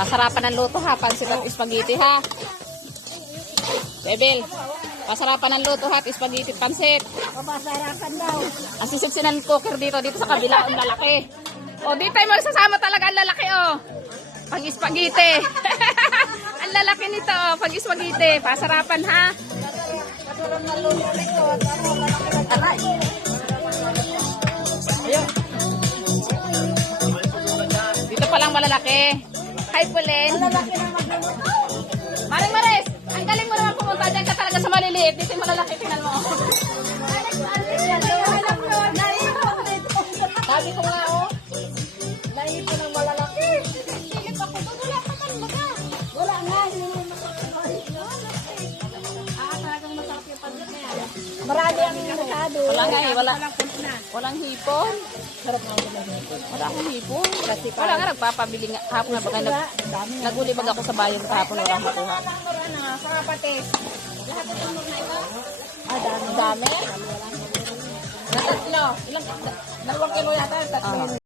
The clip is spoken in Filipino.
Pasarapan ng luto ha, pansit at spaghetti ha. Bebel, pasarapan ng luto ha, spaghetti at pansit. Papasarapan daw. Ang sisipsinan ng cooker dito sa kabila, ang lalaki. O, dito ay magsasama talaga ang lalaki oh. Pag spaghetti. Ang lalaki nito oh, pag spaghetti. Pasarapan ha. Katulad ng luto nito. Aray. Ayun. Dito pa lang malalaki. Hi, Pauline. Malalaki na magluluto. Maring Maris, ang galing mo naman pumunta dyan ka talaga sa maliliit. Dito yung malalaki, tingnan mo. Sabi ko nga, oh. Naipon ng malalaki. Bakit ako? Wala pa man, maga. Wala nga. Talagang masarap yung pansit na yan. Marami ang masyado. Wala nga eh, walang hipon. Sarap nga wala nito. Wala akong hipon. Kasi Wala nga, nagpapabili nga. Hapon na baka nagulibag ako sa bayan kahapon, wala akong makuha. Sa kapatid. Lahat ng tumor na ito? Dami. Dami? Natatlo. Ilang? 2 kilo yata. 3.